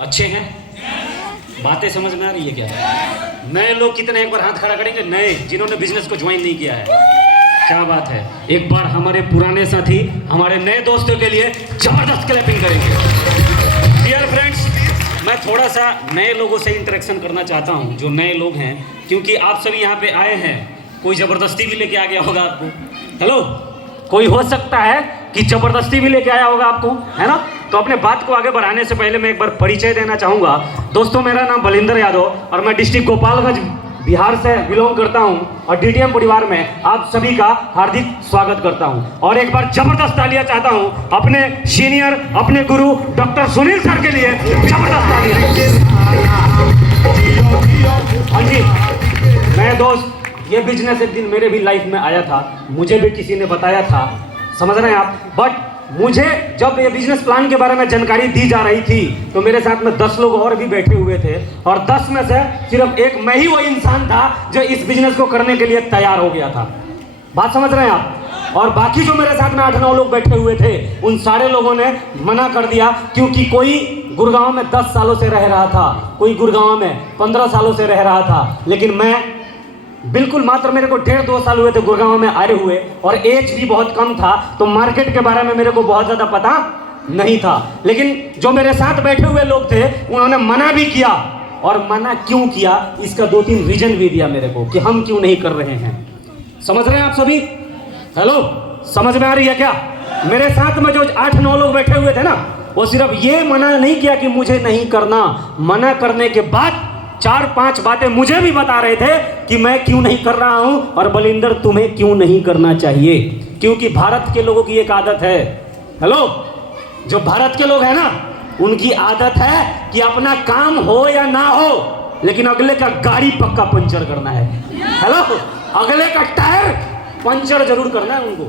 अच्छे हैं? बातें समझ में आ रही है क्या? नए लोग कितने एक बार हाथ खड़ा करेंगे? नए जिन्होंने बिजनेस को ज्वाइन नहीं किया है। क्या बात है, एक बार हमारे पुराने साथी हमारे नए दोस्तों के लिए जबरदस्त क्लैपिंग करेंगे। डियर फ्रेंड्स, मैं थोड़ा सा नए लोगों से इंटरेक्शन करना चाहता हूं, जो नए लोग हैं, क्योंकि आप सभी यहाँ पे आए हैं। कोई ज़बरदस्ती भी लेके आ गया होगा आपको। हेलो, कोई हो सकता है कि ज़बरदस्ती भी लेके आया होगा आपको, है ना? तो अपने बात को आगे बढ़ाने से पहले मैं एक बार परिचय देना चाहूँगा। दोस्तों, मेरा नाम बलिंदर यादव और मैं डिस्ट्रिक्ट गोपालगंज बिहार से बिलोंग करता हूं और डीटीएम परिवार में आप सभी का हार्दिक स्वागत करता हूं। और एक बार जबरदस्त तालियां चाहता हूं अपने सीनियर, अपने गुरु डॉक्टर सुनील सर के लिए। जबरदस्त तालियां। हाँ जी, मैं दोस्त, ये बिजनेस एक दिन मेरे भी लाइफ में आया था, मुझे भी किसी ने बताया था, समझ रहे हैं आप? बट मुझे जब ये बिजनेस प्लान के बारे में जानकारी दी जा रही थी तो मेरे साथ में 10 लोग और भी बैठे हुए थे और 10 में से सिर्फ एक मैं ही वो इंसान था जो इस बिजनेस को करने के लिए तैयार हो गया था। बात समझ रहे हैं आप? और बाकी जो मेरे साथ में 8-9 लोग बैठे हुए थे उन सारे लोगों ने मना कर दिया, क्योंकि कोई गुड़गांव में 10 सालों से रह रहा था, कोई गुड़गांव में 15 सालों से रह रहा था, लेकिन मैं बिल्कुल मात्र मेरे को 1.5-2 साल हुए थे गुड़गांव में आए हुए और एज भी बहुत कम था, तो मार्केट के बारे में मेरे को बहुत ज़्यादा पता नहीं था। लेकिन जो मेरे साथ बैठे हुए लोग थे उन्होंने मना भी किया, और मना क्यों किया इसका 2-3 रीजन भी दिया मेरे को कि हम क्यों नहीं कर रहे हैं। समझ रहे हैं आप सभी? हेलो, समझ में आ रही है क्या? मेरे साथ में जो 8-9 लोग बैठे हुए थे ना, वो सिर्फ ये मना नहीं किया कि मुझे नहीं करना, मना करने के बाद 4-5 बातें मुझे भी बता रहे थे कि मैं क्यों नहीं कर रहा हूं और बलिंदर तुम्हें क्यों नहीं करना चाहिए। क्योंकि भारत के लोगों की एक आदत है, हेलो, जो भारत के लोग हैं ना, उनकी आदत है कि अपना काम हो या ना हो लेकिन अगले का गाड़ी पक्का पंचर करना है। हेलो, अगले का टायर पंचर जरूर करना है उनको,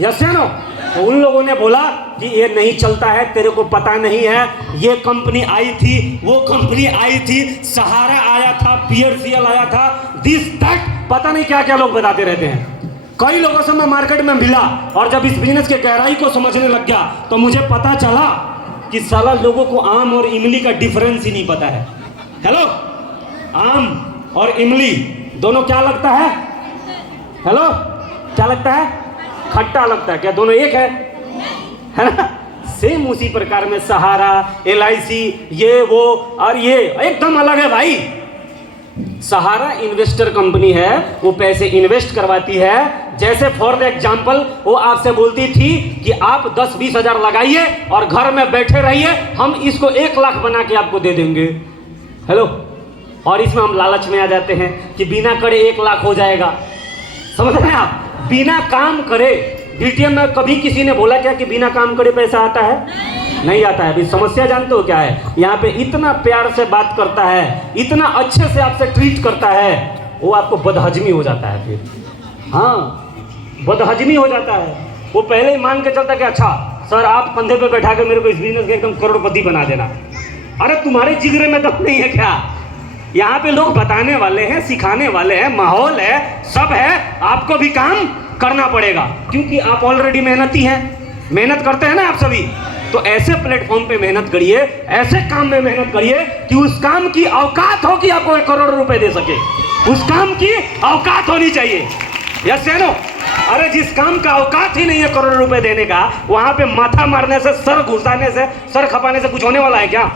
यस या नो? तो उन लोगों ने बोला कि ये नहीं चलता है, तेरे को पता नहीं है, ये कंपनी आई थी, वो कंपनी आई थी, सहारा आया था, PRCL आया था, दिस दैट, पता नहीं क्या क्या लोग बताते रहते हैं। कई लोगों से मैं मार्केट में मिला और जब इस बिजनेस के गहराई को समझने लग गया तो मुझे पता चला कि साला लोगों को आम और इमली का डिफरेंस ही नहीं पता है। हेलो, आम और इमली दोनों क्या लगता है? हेलो, क्या लगता है? खट्टा लगता है। क्या दोनों एक है ना? सेम उसी प्रकार में सहारा, LIC, ये वो और ये एकदम अलग है भाई। सहारा इन्वेस्टर कंपनी है, वो पैसे इन्वेस्ट करवाती है। जैसे फॉर एग्जांपल वो आपसे बोलती थी कि आप 10-20 हज़ार लगाइए और घर में बैठे रहिए, हम इसको 1 लाख बना के आपको दे देंगे। हेलो, और इसमें हम लालच में आ जाते हैं कि बिना करे 1 लाख हो जाएगा। समझ रहे हैं आप? बिना काम करे। डीटीएम में कभी किसी ने बोला क्या कि बिना काम करे पैसा आता है? नहीं आता है। अभी समस्या जानते हो क्या है? यहाँ पे इतना प्यार से बात करता है, इतना अच्छे से आपसे ट्रीट करता है, वो आपको बदहजमी हो जाता है। फिर हाँ, बदहजमी हो जाता है। वो पहले ही मान के चलता कि अच्छा सर, आप कंधे पे बैठा के मेरे को इस बिजनेस के एकदम करोड़पति बना देना। अरे तुम्हारे जिगरे में दम नहीं है क्या? यहाँ पे लोग बताने वाले हैं, सिखाने वाले हैं, माहौल है, सब है, आपको भी काम करना पड़ेगा क्योंकि आप ऑलरेडी मेहनती हैं, मेहनत करते हैं ना आप सभी। तो ऐसे प्लेटफॉर्म पे मेहनत करिए, ऐसे काम में मेहनत करिए कि उस काम की औकात हो कि आपको 1 करोड़ रुपए दे सके। उस काम की औकात होनी चाहिए, यस या नो? अरे जिस काम का औकात ही नहीं है करोड़ रुपए देने का, वहां पे माथा मारने से, सर घुसाने से, सर खपाने से कुछ होने वाला है क्या?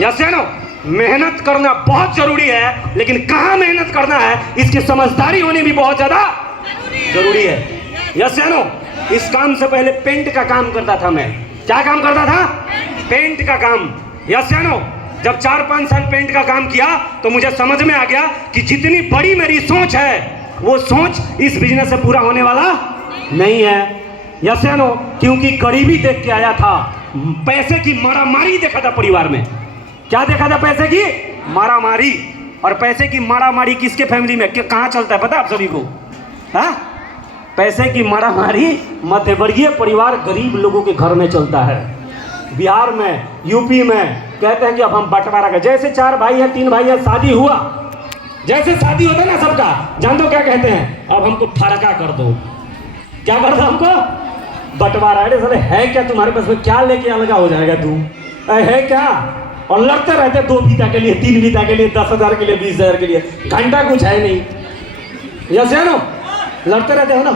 यस या नो? मेहनत करना बहुत जरूरी है, लेकिन कहाँ मेहनत करना है इसकी समझदारी होनी भी बहुत ज्यादा जरूरी है। यस या नो? इस काम से पहले पेंट का काम करता था मैं। क्या काम करता था? पेंट का काम। यस या नो? जब 4-5 साल पेंट का काम किया तो मुझे समझ में आ गया कि जितनी बड़ी मेरी सोच है वो सोच इस बिजनेस से पूरा होने वाला नहीं है। यस या नो? क्योंकि गरीबी देख के आया था, पैसे की मारामारी देखा था परिवार में। क्या देखा था? पैसे की मारामारी। और पैसे की मारामारी किसके फैमिली में कहाँ चलता है पता आप सभी को? हाँ, पैसे की मारामारी मध्यवर्गीय परिवार, गरीब लोगों के घर में चलता है। बिहार में, यूपी में कहते हैं कि अब हम बंटवारा कर, जैसे 4 भाई हैं, 3 भाई हैं, शादी हुआ, जैसे शादी होता है ना सबका, जान दो क्या कहते हैं? अब हमको फरका कर दो। क्या कर दो हमको? बंटवारा। अरे साले है क्या तुम्हारे पास में? क्या लेके अलगा हो जाएगा तू? है क्या? और लड़ते रहते 2 बीता के लिए, 3 बीता के लिए, 10,000 के लिए, 20,000 के लिए। घंटा कुछ है नहीं। यस है नो, लड़ते रहते हो ना,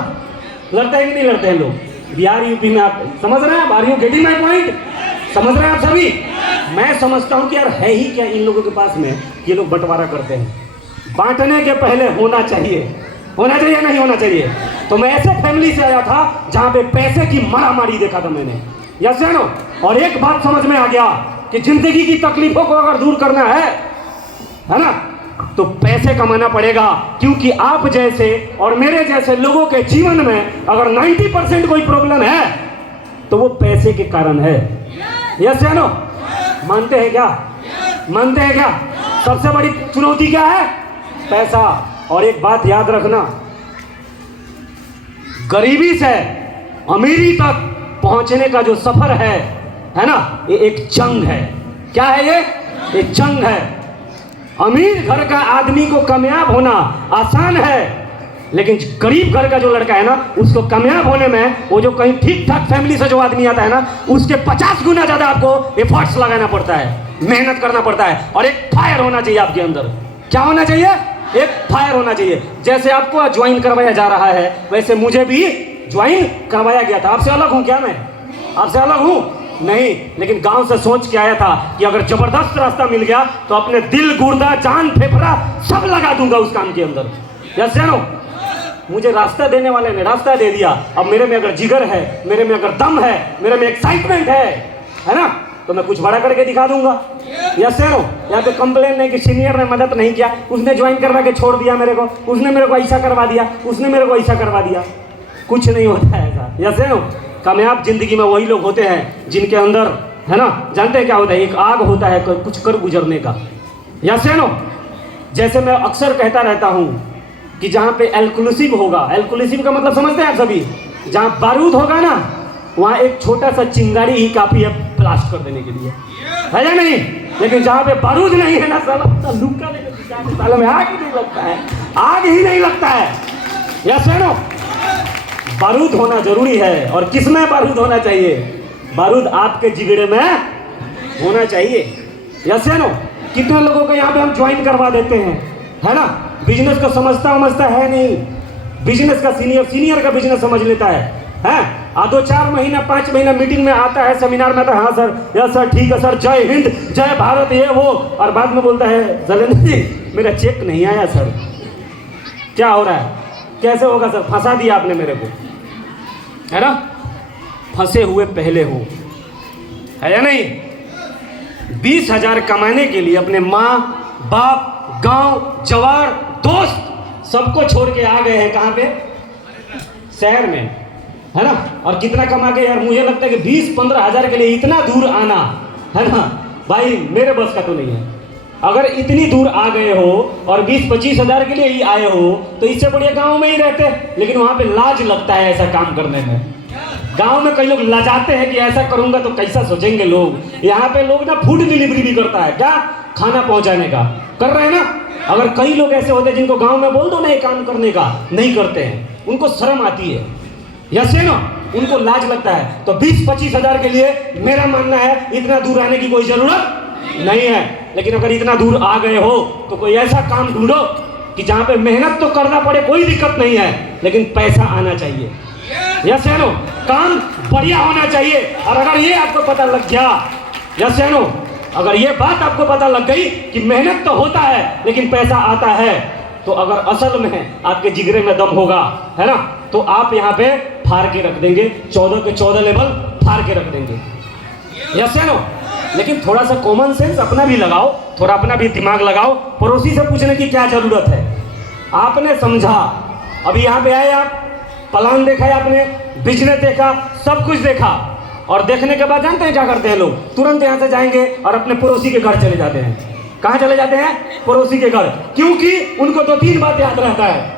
लड़ते हैं कि नहीं लड़ते हैं लोग बिहार यूपी में? आप समझ रहे हैं? आप are you getting my point? समझ रहे हैं आप सभी? मैं समझता हूं कि यार है ही क्या इन लोगों के पास में, ये लोग बंटवारा करते हैं। बांटने के पहले होना चाहिए, होना चाहिए नहीं होना चाहिए? तो मैं ऐसे फैमिली से आया था जहां पे पैसे की मारामारी देखा था मैंने। यस है नो? और एक बात समझ में आ गया कि जिंदगी की तकलीफों को अगर दूर करना है ना, तो पैसे कमाना पड़ेगा। क्योंकि आप जैसे और मेरे जैसे लोगों के जीवन में अगर 90% कोई प्रॉब्लम है तो वो पैसे के कारण है। यस या नो? मानते हैं क्या? मानते हैं क्या? सबसे बड़ी चुनौती क्या है? पैसा। और एक बात याद रखना, गरीबी से अमीरी तक पहुंचने का जो सफर है ना, ये एक जंग है। क्या है ये? एक जंग है। अमीर घर का आदमी को कामयाब होना आसान है, लेकिन गरीब घर का जो लड़का है ना, उसको कामयाब होने में, वो जो कहीं ठीक ठाक फैमिली से जो आदमी आता है ना, उसके 50 गुना ज्यादा आपको एफर्ट्स लगाना पड़ता है, मेहनत करना पड़ता है। और एक फायर होना चाहिए आपके अंदर। क्या होना चाहिए? एक फायर होना चाहिए। जैसे आपको ज्वाइन करवाया जा रहा है, वैसे मुझे भी ज्वाइन करवाया गया था। आपसे अलग हूं क्या मैं? आपसे अलग हूं? नहीं, लेकिन गांव से सोच के आया था कि अगर जबरदस्त रास्ता मिल गया तो अपने दिल, गुर्दा, जान, फेफड़ा सब लगा दूंगा उस काम के अंदर। यस या नो? मुझे रास्ता देने वाले ने रास्ता दे दिया। अब मेरे में अगर जिगर है, मेरे में अगर दम है, मेरे में एक्साइटमेंट है ना, तो मैं कुछ बड़ा करके दिखा दूंगा। यस या नो? यहाँ पे कंप्लेन नहीं कि सीनियर ने मदद नहीं किया, उसने ज्वाइन करवा के छोड़ दिया मेरे को, उसने मेरे को ऐसा करवा दिया, उसने मेरे को ऐसा करवा दिया। कुछ नहीं होता है ऐसा। यस या नो? कामयाब जिंदगी में वही लोग होते हैं जिनके अंदर, है ना, जानते हैं क्या होता है? एक आग होता है कुछ कर गुजरने का। यस या नो? जैसे मैं अक्सर कहता रहता हूं कि जहां पे एल्क्लूसिव होगा, एल्क्लूसिव का मतलब समझते हैं आप सभी? जहां बारूद होगा ना, वहां एक छोटा सा चिंगारी ही काफी है ब्लास्ट कर देने के लिए, है या नहीं? लेकिन जहां पे बारूद नहीं है ना, साला लुक्का लेकर सालों में आग ही नहीं लगता है, आग ही नहीं लगता है। यस या नो? बारूद होना जरूरी है। और किसमें बारूद होना चाहिए? बारूद आपके जिगड़े में होना चाहिए। यस या नो? कितने लोगों को यहाँ पे हम ज्वाइन करवा देते हैं, है ना, बिजनेस को समझता है नहीं, बिजनेस का सीनियर का बिजनेस समझ लेता है। 2-4 महीना 5 महीना मीटिंग में आता है, सेमिनार में आता है, हाँ सर, यस सर, ठीक है सर, जय हिंद, जय भारत, ये वो, और बाद में बोलता है जलेंद्र जी मेरा चेक नहीं आया सर। क्या हो रहा है? कैसे होगा सर? फंसा दिया आपने मेरे को, है ना? फंसे हुए पहले हो, है या नहीं? 20,000 कमाने के लिए अपने माँ बाप, गांव, जवार, दोस्त सबको छोड़ के आ गए हैं। कहाँ पे? शहर में, है ना? और कितना कमा के, यार मुझे लगता है कि 20-15 हज़ार के लिए इतना दूर आना, है ना भाई, मेरे बस का तो नहीं है। अगर इतनी दूर आ गए हो और 20-25 हज़ार के लिए ही आए हो, तो इससे बढ़िया गांव में ही रहते। लेकिन वहां पे लाज लगता है ऐसा काम करने में। गांव में कई लोग लजाते हैं कि ऐसा करूंगा तो कैसा सोचेंगे लोग। यहाँ पे लोग ना फूड डिलीवरी भी करता है, क्या, खाना पहुंचाने का कर रहे हैं ना। अगर कई लोग ऐसे होते हैं जिनको गांव में बोल दो ना ये काम करने का, नहीं करते हैं, उनको शर्म आती है। यस है ना? उनको लाज लगता है। तो 20-25 हज़ार के लिए मेरा मानना है इतना दूर आने की कोई जरूरत नहीं है। लेकिन अगर इतना दूर आ गए हो तो कोई ऐसा काम ढूंढो कि जहां पे मेहनत तो करना पड़े, कोई दिक्कत नहीं है, लेकिन पैसा आना चाहिए। यस है नो? काम बढ़िया होना चाहिए। और अगर ये आपको पता लग गया, यस है नो, अगर ये बात आपको पता लग गई कि मेहनत तो होता है लेकिन पैसा आता है, तो अगर असल में आपके जिगरे में दम होगा, है ना, तो आप यहाँ पे फाड़ के रख देंगे, 14 के 14 लेवल फाड़ के रख देंगे। यस है नो? लेकिन थोड़ा सा कॉमन सेंस अपना भी लगाओ, थोड़ा अपना भी दिमाग लगाओ। पड़ोसी से पूछने की क्या जरूरत है? आपने समझा, अभी यहाँ पे आए आप, प्लान देखा है आपने, बिजनेस देखा, सब कुछ देखा, और देखने के बाद जानते हैं क्या करते हैं लोग? तुरंत यहाँ से जाएंगे और अपने पड़ोसी के घर चले जाते हैं। कहाँ चले जाते हैं? पड़ोसी के घर। क्योंकि उनको 2-3 बात याद रहता है।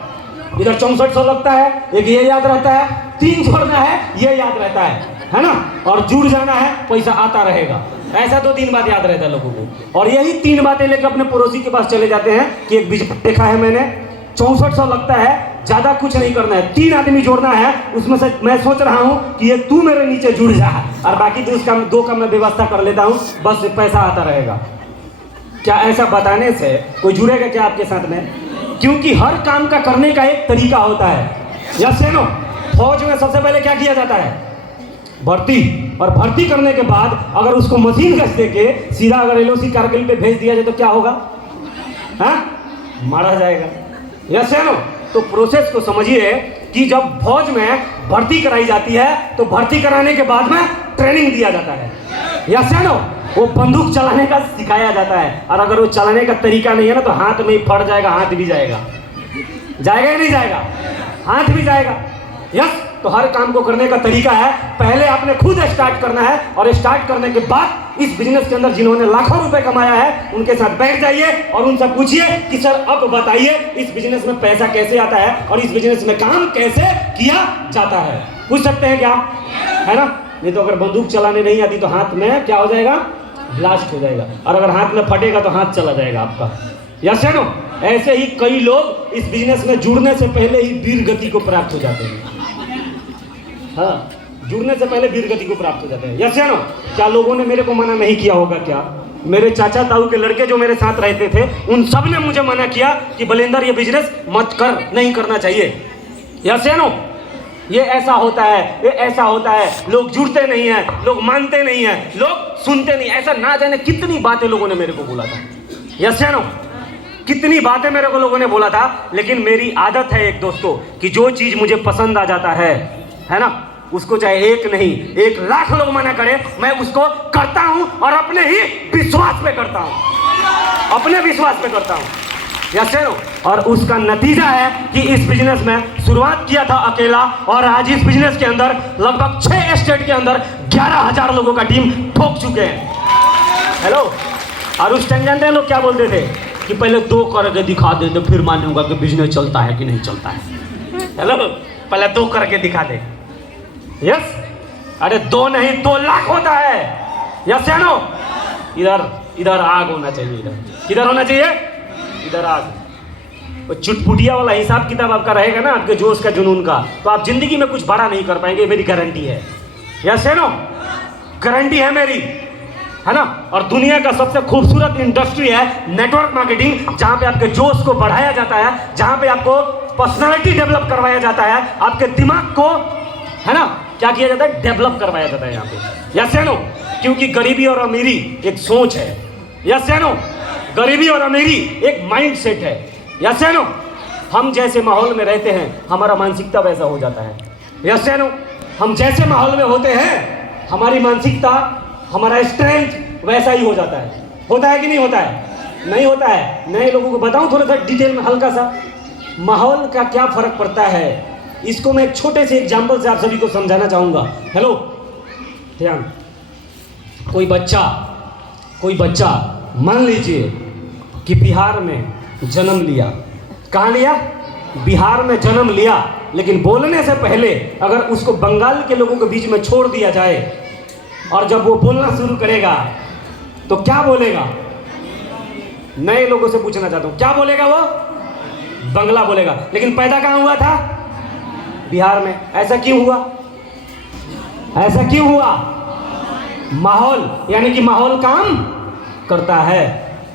इधर 6400 लगता है, एक ये याद रहता है, 3 छोड़ना है ये याद रहता है ना, और जुड़ जाना है, पैसा आता रहेगा। ऐसा 2-3 बात याद रहता है लोगों को। और यही 3 बातें लेकर अपने पड़ोसी के पास चले जाते हैं कि एक बिजनेस देखा है मैंने, 6400 लगता है, ज़्यादा कुछ नहीं करना है, 3 आदमी जोड़ना है, उसमें से मैं सोच रहा हूँ कि एक तू मेरे नीचे जुड़ जा और बाकी 2 का मैं व्यवस्था कर लेता हूँ, बस पैसा आता रहेगा। क्या ऐसा बताने से कोई जुड़ेगा क्या आपके साथ में? क्योंकि हर काम का करने का एक तरीका होता है। यस या नो? फौज में सबसे पहले क्या किया जाता है? भर्ती। और भर्ती करने के बाद अगर उसको मशीन कस दे के सीधा अगर LOC कारगिल पे भेज दिया जाए तो क्या होगा? हाँ, मारा जाएगा। यस या नो? तो प्रोसेस को समझिए कि जब फौज में भर्ती कराई जाती है तो भर्ती कराने के बाद में ट्रेनिंग दिया जाता है। यस या नो? वो बंदूक चलाने का सिखाया जाता है, और अगर वो चलाने का तरीका नहीं है ना तो हाथ में ही फट जाएगा, हाथ भी जाएगा। जाएगा या नहीं जाएगा? हाथ भी जाएगा। यस, तो हर काम को करने का तरीका है, पहले आपने खुद स्टार्ट करना है, और स्टार्ट करने के बाद इस बिजनेस के अंदर जिन्होंने लाखों रुपए कमाया है उनके साथ बैठ जाइए और उनसे पूछिए कि सर अब बताइए इस बिजनेस में पैसा कैसे आता है और इस बिजनेस में काम कैसे किया जाता है। पूछ सकते हैं क्या? है ना? नहीं तो अगर बंदूक चलाने नहीं आती तो हाथ में क्या हो जाएगा? ब्लास्ट हो जाएगा, और अगर हाथ में फटेगा तो हाथ चला जाएगा आपका। यस या नो? ऐसे ही कई लोग इस बिजनेस में जुड़ने से पहले ही वीर गति को प्राप्त हो जाते हैं। हाँ, जुड़ने से पहले वीर गति को प्राप्त हो जाते हैं। यस या नो? क्या लोगों ने मेरे को मना नहीं किया होगा? क्या मेरे चाचा ताऊ के लड़के जो मेरे साथ रहते थे उन सब ने मुझे मना किया कि बलिंदर ये बिजनेस मत कर, नहीं करना चाहिए। यस या नो? ये ऐसा होता है, ये ऐसा होता है, लोग जुड़ते नहीं हैं, लोग मानते नहीं हैं, लोग सुनते नहीं। ऐसा ना जाने कितनी बातें लोगों ने मेरे को बोला था। यस या नो? कितनी बातें मेरे को लोगों ने बोला था, लेकिन मेरी आदत है एक दोस्तों कि जो चीज़ मुझे पसंद आ जाता है ना, उसको चाहे 1 नहीं 1 लाख लोग मना करें, मैं उसको करता हूं और अपने ही विश्वास पे करता हूं, अपने विश्वास पे करता हूं। यस या नो? और उसका नतीजा है कि इस बिजनेस में शुरुआत किया था अकेला, और आज इस बिजनेस के अंदर लगभग 6 स्टेट के अंदर 11,000 लोगों का टीम ठोक चुके हैं। हेलो? और उस टाइम जानते हैं लोग क्या बोलते थे कि पहले 2 करके दिखा दे तो फिर मानूंगा कि बिजनेस चलता है कि नहीं चलता है। हेलो? पहले 2 करके दिखा दे। यस? अरे 2 नहीं 2 लाख होता है। यस या नो? इधर आग होना चाहिए। इधर किधर होना चाहिए? इधर आग। वो चुटपुटिया वाला हिसाब किताब आपका रहेगा ना, आपके जोश का जुनून का, तो आप जिंदगी में कुछ बड़ा नहीं कर पाएंगे, मेरी गारंटी है। यस या नो? गारंटी है मेरी, है ना? और दुनिया का सबसे खूबसूरत इंडस्ट्री है नेटवर्क मार्केटिंग, जहां पे आपके जोश को बढ़ाया जाता है, जहां पे आपको पर्सनालिटी डेवलप करवाया जाता है, आपके दिमाग को, है ना, क्या किया जाता है? डेवलप करवाया जाता है यहाँ पे। यस या नो? क्योंकि गरीबी और अमीरी एक सोच है। यस या नो? गरीबी और अमीरी एक माइंड सेट है। यस या नो? हम जैसे माहौल में रहते हैं हमारा मानसिकता वैसा हो जाता है। यस या नो? हम जैसे माहौल में होते हैं हमारी मानसिकता, हमारा स्ट्रेंथ वैसा ही हो जाता है। होता है कि नहीं होता है? नहीं होता है। नए लोगों को बताऊं थोड़ा सा डिटेल में, हल्का सा, माहौल का क्या फर्क पड़ता है, इसको मैं एक छोटे से एग्जाम्पल से आप सभी को समझाना चाहूँगा। हेलो, ध्यान। कोई बच्चा मान लीजिए कि बिहार में जन्म लिया। कहाँ लिया? बिहार में जन्म लिया, लेकिन बोलने से पहले अगर उसको बंगाल के लोगों के बीच में छोड़ दिया जाए और जब वो बोलना शुरू करेगा तो क्या बोलेगा? नए लोगों से पूछना चाहता हूँ, क्या बोलेगा वो? बंगला बोलेगा। लेकिन पैदा कहाँ हुआ था? बिहार में। ऐसा क्यों हुआ? ऐसा क्यों हुआ? माहौल, यानी कि माहौल काम करता है।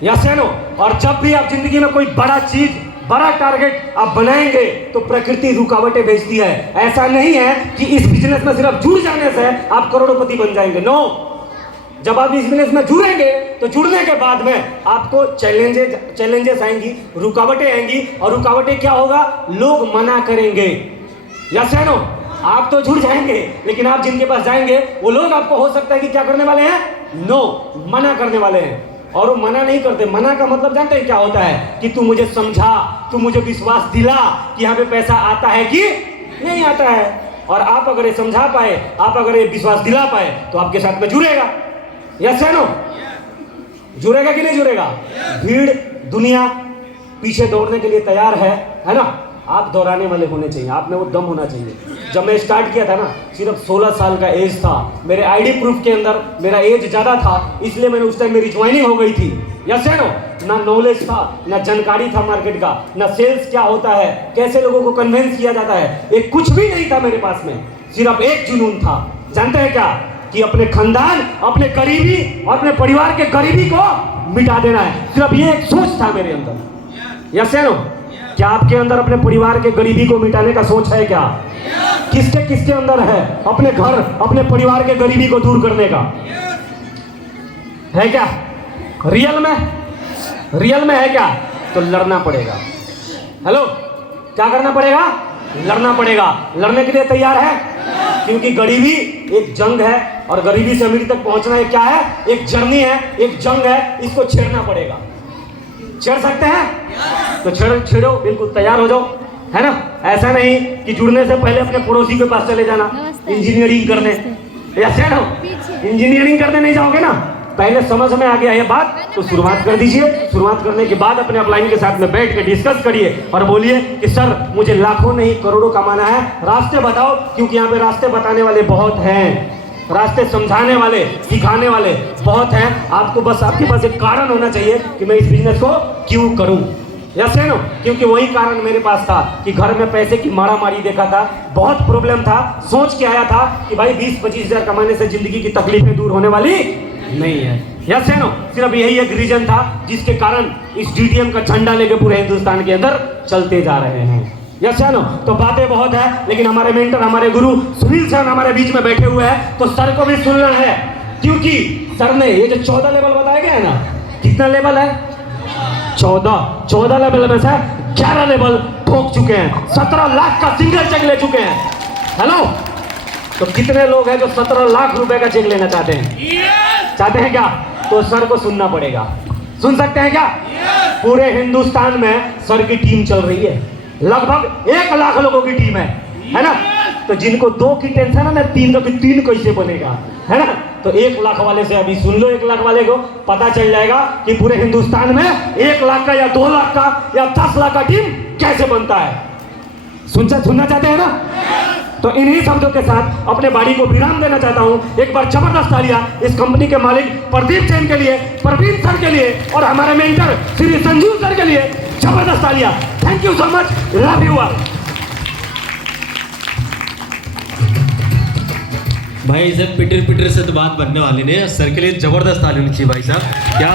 यस या नो? और जब भी आप जिंदगी में कोई बड़ा चीज, बड़ा टारगेट आप बनाएंगे तो प्रकृति रुकावटें भेजती है। ऐसा नहीं है कि इस बिजनेस में सिर्फ जुड़ जाने से आप करोड़पति बन जाएंगे। नो, जब आप इस बिजनेस में जुड़ेंगे तो जुड़ने के बाद में आपको चैलेंजेस आएंगी, रुकावटें आएंगी, और रुकावटें क्या होगा? लोग मना करेंगे। यस या नो? आप तो जुड़ जाएंगे, लेकिन आप जिनके पास जाएंगे वो लोग आपको हो सकता है कि क्या करने वाले हैं? नो, मना करने वाले हैं। और वो मना नहीं करते। मना का मतलब जानते हैं क्या होता है? कि तू मुझे समझा, तू मुझे विश्वास दिला कि यहाँ पे पैसा आता है कि नहीं आता है। और आप अगर ये समझा पाए, आप अगर ये विश्वास दिला पाए तो आपके साथ में जुड़ेगा। यस या नो? जुड़ेगा कि नहीं जुड़ेगा? भीड़ दुनिया पीछे दौड़ने के लिए तैयार है ना? आप दौड़ाने वाले होने चाहिए, आप में वो दम होना चाहिए। जब मैं स्टार्ट किया था ना, सिर्फ 16 साल का एज था। मेरे आईडी प्रूफ के अंदर मेरा एज ज़्यादा था, इसलिए मैंने उस टाइम मेरी ज्वाइनिंग हो गई थी। यस है नो? ना नॉलेज था, ना जानकारी था मार्केट का, ना सेल्स क्या होता है, कैसे लोगों को कन्विंस किया जाता है, एक कुछ भी नहीं था मेरे पास में। सिर्फ एक जुनून था, जानते हैं क्या? कि अपने खानदान, अपने करीबी और अपने परिवार के गरीबी को मिटा देना है। सिर्फ ये एक सोच था मेरे अंदर। यस है नो? क्या आपके अंदर अपने परिवार के गरीबी को मिटाने का सोच है क्या? किसके किसके अंदर है अपने घर, अपने परिवार के गरीबी को दूर करने का? है क्या? रियल में है क्या? तो लड़ना पड़ेगा। हेलो, क्या करना पड़ेगा? लड़ना पड़ेगा। लड़ने के लिए तैयार है? क्योंकि गरीबी एक जंग है और गरीबी से अमीरी तक पहुंचना एक क्या है? एक जर्नी है, एक जंग है। इसको छेड़ना पड़ेगा। छेड़ सकते हैं? तो छेड़ो, बिल्कुल तैयार हो जाओ, है ना? ऐसा नहीं कि जुड़ने से पहले अपने पड़ोसी के पास चले जाना इंजीनियरिंग करने, या इंजीनियरिंग करने नहीं जाओगे ना। पहले समझ में आ गया ये बात तो शुरुआत कर दीजिए। शुरुआत करने के बाद अपने अपलाइन के साथ में बैठ के डिस्कस करिए और बोलिए कि सर मुझे लाखों नहीं करोड़ों कमाना है, रास्ते बताओ। क्योंकि यहाँ पे रास्ते बताने वाले बहुत हैं, रास्ते समझाने वाले, सिखाने वाले बहुत हैं। आपको बस आपके पास एक कारण होना चाहिए कि मैं इस बिजनेस को क्यों करूं। यस है नो? क्योंकि वही कारण मेरे पास था कि घर में पैसे की मारामारी देखा था, बहुत प्रॉब्लम था। सोच के आया था कि भाई 20-25 हज़ार कमाने से जिंदगी की तकलीफें दूर होने वाली नहीं है। यस है नो? सिर्फ यही एक रीजन था जिसके कारण इस डीटीएम का झंडा लेके पूरे हिंदुस्तान के अंदर चलते जा रहे हैं। यस है नो? तो बातें बहुत है, लेकिन हमारे मेंटर, हमारे गुरु सुनील सर हमारे बीच में बैठे हुए हैं, तो सर को भी सुनना है। क्योंकि सर ने ये जो 14 लेवल बताया गया है ना, कितना लेवल है? 14 लेवल में से 11 लेवल ठोक चुके हैं। 17 लाख का सिंगल चेक ले चुके हैं। हेलो, तो कितने लोग हैं जो 17 लाख रुपए का चेक लेना चाहते हैं? चाहते हैं क्या? तो सर को सुनना पड़ेगा। सुन सकते हैं क्या? पूरे हिंदुस्तान में सर की टीम चल रही है, लगभग 1 लाख लोगों की टीम है ना? तो जिनको 2 की टेंशन है ना, 3 कैसे बनेगा, है ना? तो 1 लाख वाले से अभी सुन लो, 1 लाख वाले को पता चल जाएगा कि पूरे हिंदुस्तान में 1 लाख का या 2 लाख का या 10 लाख का टीम कैसे बनता है। सुनना चाहते हैं ना? तो इन्हीं शब्दों के साथ अपने बाड़ी को विराम देना चाहता हूं। एक बार जबरदस्त तालियां इस कंपनी के मालिक प्रदीप जैन के लिए, प्रवीण सर के लिए और हमारे मेंटर श्री संजीव सर के लिए। जबरदस्त तालियां। Thank you so much, love you all. भाई साहब पिटर से तो बात बनने वाली नहीं, सर के लिए जबरदस्त ताली होनी चाहिए भाई साहब। क्या